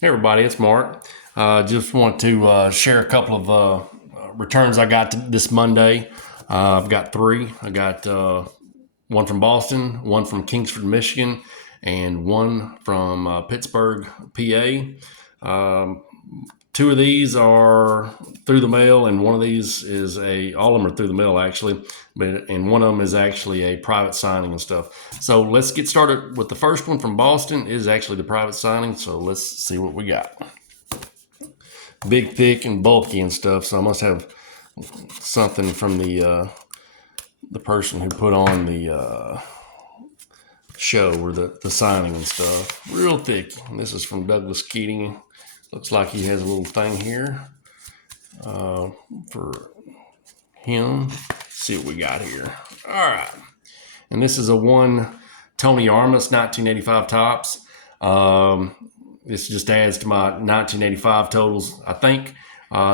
Hey everybody, it's Mark. Just want to share a couple of returns I got this Monday. I've got three. I got one from Boston, one from Kingsford, Michigan, and one from Pittsburgh, PA. Two of these are through the mail, and one of these is all of them are through the mail actually, and one of them is actually a private signing and stuff. So let's get started with the first one from Boston. It is actually the private signing, so let's see what we got. Big, thick, and bulky and stuff. So I must have something from the person who put on the show or the signing and stuff. Real thick. And this is from Douglas Keating. Looks like he has a little thing here for him. Let's see what we got here. All right. And this is a one Tony Armas 1985 tops. This just adds to my 1985 totals. I think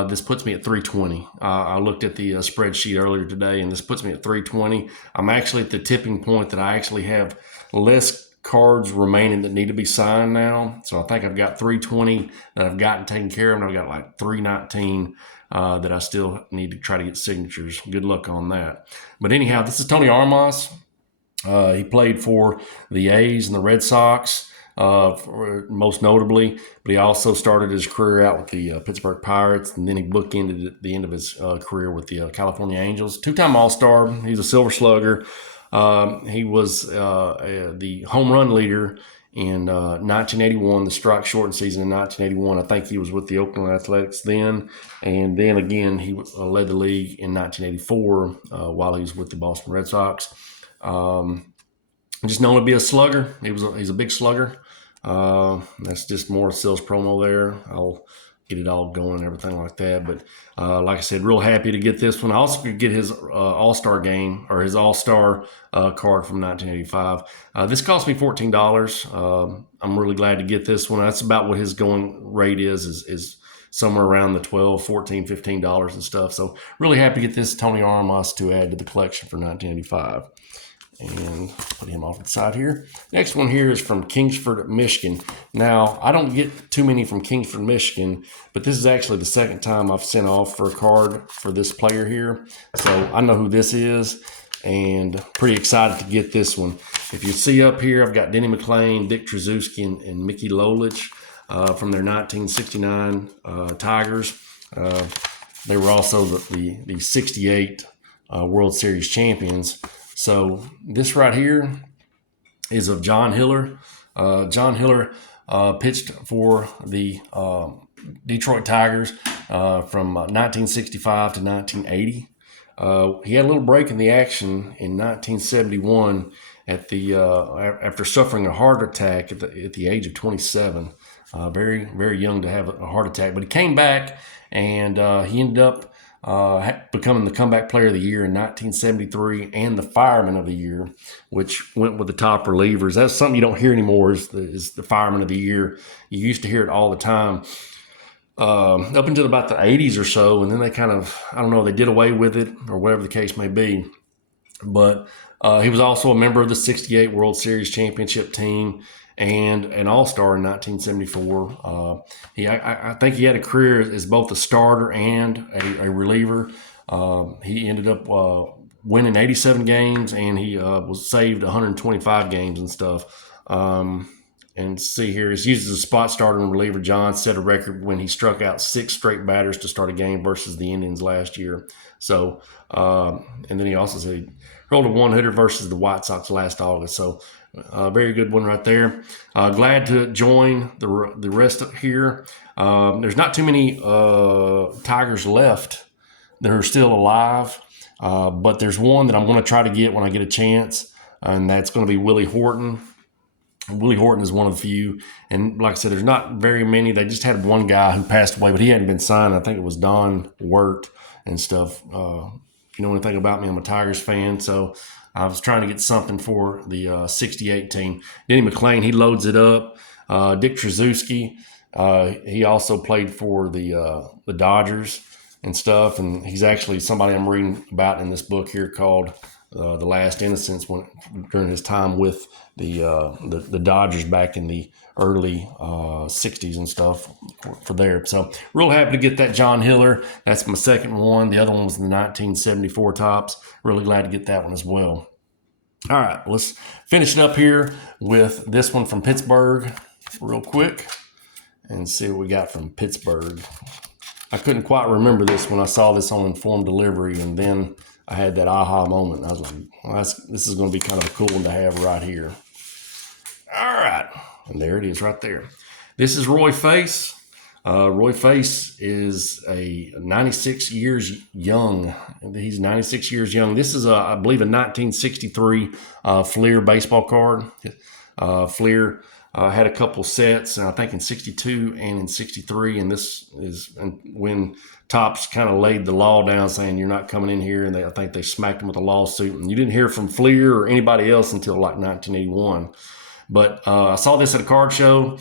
this puts me at 320. I looked at the spreadsheet earlier today, and this puts me at 320. I'm actually at the tipping point that I actually have less cards remaining that need to be signed now. So I think I've got 320 that I've gotten taken care of, and I've got like 319 that I still need to try to get signatures. Good luck on that. But anyhow, this is Tony Armas. He played for the A's and the Red Sox, most notably, but he also started his career out with the Pittsburgh Pirates, and then he bookended at the end of his career with the California Angels. Two-time All-Star. He's a Silver Slugger. He was the home run leader in 1981, the strike shortened season in 1981. I think he was with the Oakland Athletics then. And then again, he led the league in 1984 while he was with the Boston Red Sox. Just known to be a slugger. He's a big slugger. That's just more sales promo there. I'll get it all going and everything like that. But like I said, real happy to get this one. I also could get his All-Star game or his All-Star card from 1985. This cost me $14. I'm really glad to get this one. That's about what his going rate is somewhere around the $12, $14, $15 and stuff. So really happy to get this Tony Armas to add to the collection for 1985. And put him off to the side here. Next one here is from Kingsford, Michigan. Now, I don't get too many from Kingsford, Michigan, but this is actually the second time I've sent off for a card for this player here. So I know who this is, and pretty excited to get this one. If you see up here, I've got Denny McLain, Dick Tracewski, and Mickey Lolich from their 1969 Tigers. They were also the 68 World Series champions. So this right here is of John Hiller. John Hiller pitched for the Detroit Tigers from 1965 to 1980. He had a little break in the action in 1971 after suffering a heart attack at the age of 27. Very, very young to have a heart attack. But he came back, and he ended up becoming the comeback player of the year in 1973 and the fireman of the year, which went with the top relievers. That's something you don't hear anymore is the fireman of the year. You used to hear it all the time up until about the 80s or so, and then they kind of, I don't know, they did away with it or whatever the case may be. But he was also a member of the 68 World Series championship team and an All-Star in 1974. I think he had a career as both a starter and a reliever. He ended up winning 87 games, and he was saved 125 games and stuff. And see here, he's used as a spot starter and reliever. John set a record when he struck out 6 straight batters to start a game versus the Indians last year. So, and then he also said he rolled a 1-hitter versus the White Sox last August. So, very good one right there. Glad to join the rest of here. There's not too many Tigers left that are still alive, but there's one that I'm going to try to get when I get a chance, and that's going to be Willie Horton. Willie Horton is one of the few, and like I said, there's not very many. They just had one guy who passed away, but he hadn't been signed. I think it was Don Wirt and stuff. If you know anything about me, I'm a Tigers fan, so I was trying to get something for the 68 team. Denny McLain, he loads it up. Dick Tracewski, he also played for the Dodgers and stuff, and he's actually somebody I'm reading about in this book here called the last innocence during his time with the Dodgers back in the early 60s and stuff for there. So real happy to get that John Hiller. That's my second one. The other one was the 1974 Topps. Really glad to get that one as well. All right, let's finish it up here with this one from Pittsburgh real quick and see what we got from Pittsburgh. I couldn't quite remember this when I saw this on Informed Delivery, and then I had that aha moment. I was like, well, this is going to be kind of a cool one to have right here. All right, and there it is right there. This is Roy Face. Roy Face is a 96 years young. He's 96 years young. This is, I believe, a 1963 Fleer baseball card. Fleer had a couple sets, I think in 62 and in 63. And this is when Topps kind of laid the law down saying you're not coming in here. And I think they smacked him with a lawsuit. And you didn't hear from Fleer or anybody else until like 1981. But I saw this at a card show.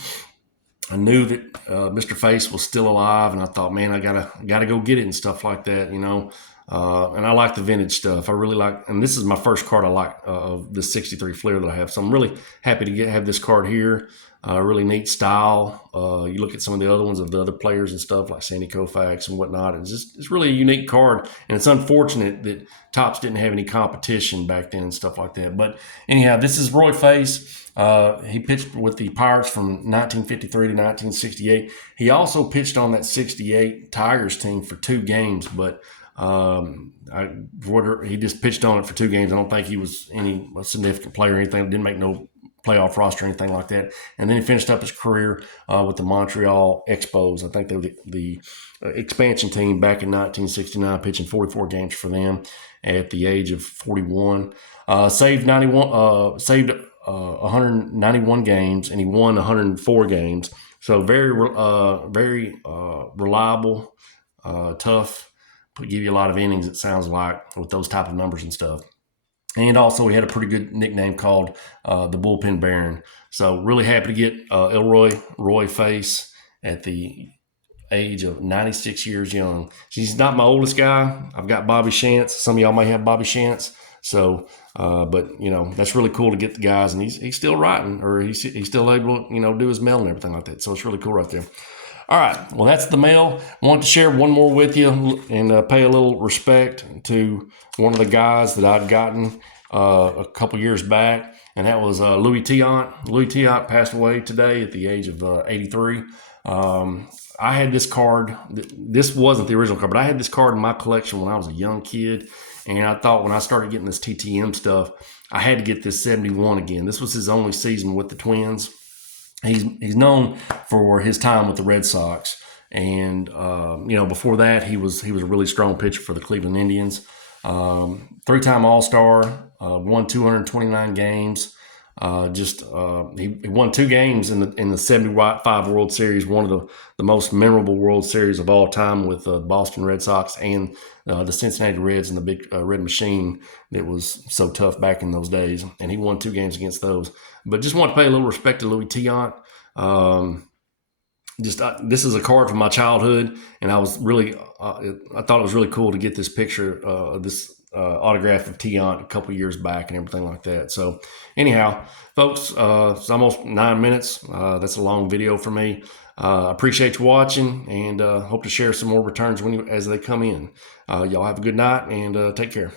I knew that Mr. Face was still alive, and I thought, man, I gotta go get it and stuff like that, you know. And I like the vintage stuff. I really like, and this is my first card I like of the 63 Fleer that I have. So I'm really happy to have this card here. Really neat style. You look at some of the other ones of the other players and stuff like Sandy Koufax and whatnot. It's really a unique card, and it's unfortunate that Topps didn't have any competition back then and stuff like that. But anyhow, this is Roy Face. He pitched with the Pirates from 1953 to 1968. He also pitched on that 68 Tigers team for 2 games, but he just pitched on it for 2 games. I don't think he was any significant player or anything. Didn't make no playoff roster or anything like that. And then he finished up his career with the Montreal Expos. I think they were the expansion team back in 1969, pitching 44 games for them at the age of 41. Saved 191 games, and he won 104 games. So very reliable, tough. Give you a lot of innings, it sounds like, with those type of numbers and stuff. And also, he had a pretty good nickname called the Bullpen Baron. So really happy to get Roy Face at the age of 96 years young. He's not my oldest guy. I've got Bobby Shantz. Some of y'all may have Bobby Shantz. So, but you know, that's really cool to get the guys, and he's still writing, or he's still able to, you know, do his mail and everything like that. So it's really cool right there. All right, well, that's the mail. I want to share one more with you and pay a little respect to one of the guys that I'd gotten a couple years back, and that was Louis Tiant. Louis Tiant passed away today at the age of 83. I had this card. This wasn't the original card, but I had this card in my collection when I was a young kid, and I thought when I started getting this TTM stuff, I had to get this 71 again. This was his only season with the Twins. He's known for his time with the Red Sox, and you know, before that he was a really strong pitcher for the Cleveland Indians. 3-time All-Star, won 229 games. He won 2 games in the 75 World Series, one of the most memorable World Series of all time, with the Boston Red Sox and the Cincinnati Reds and the big red machine that was so tough back in those days. And he won 2 games against those. But just want to pay a little respect to Louis Tiant. This is a card from my childhood, and I was really I thought it was really cool to get this picture of this autograph of Tiant a couple years back and everything like that. So anyhow, folks, it's almost 9 minutes. That's a long video for me. I appreciate you watching, and hope to share some more returns as they come in. Y'all have a good night, and take care.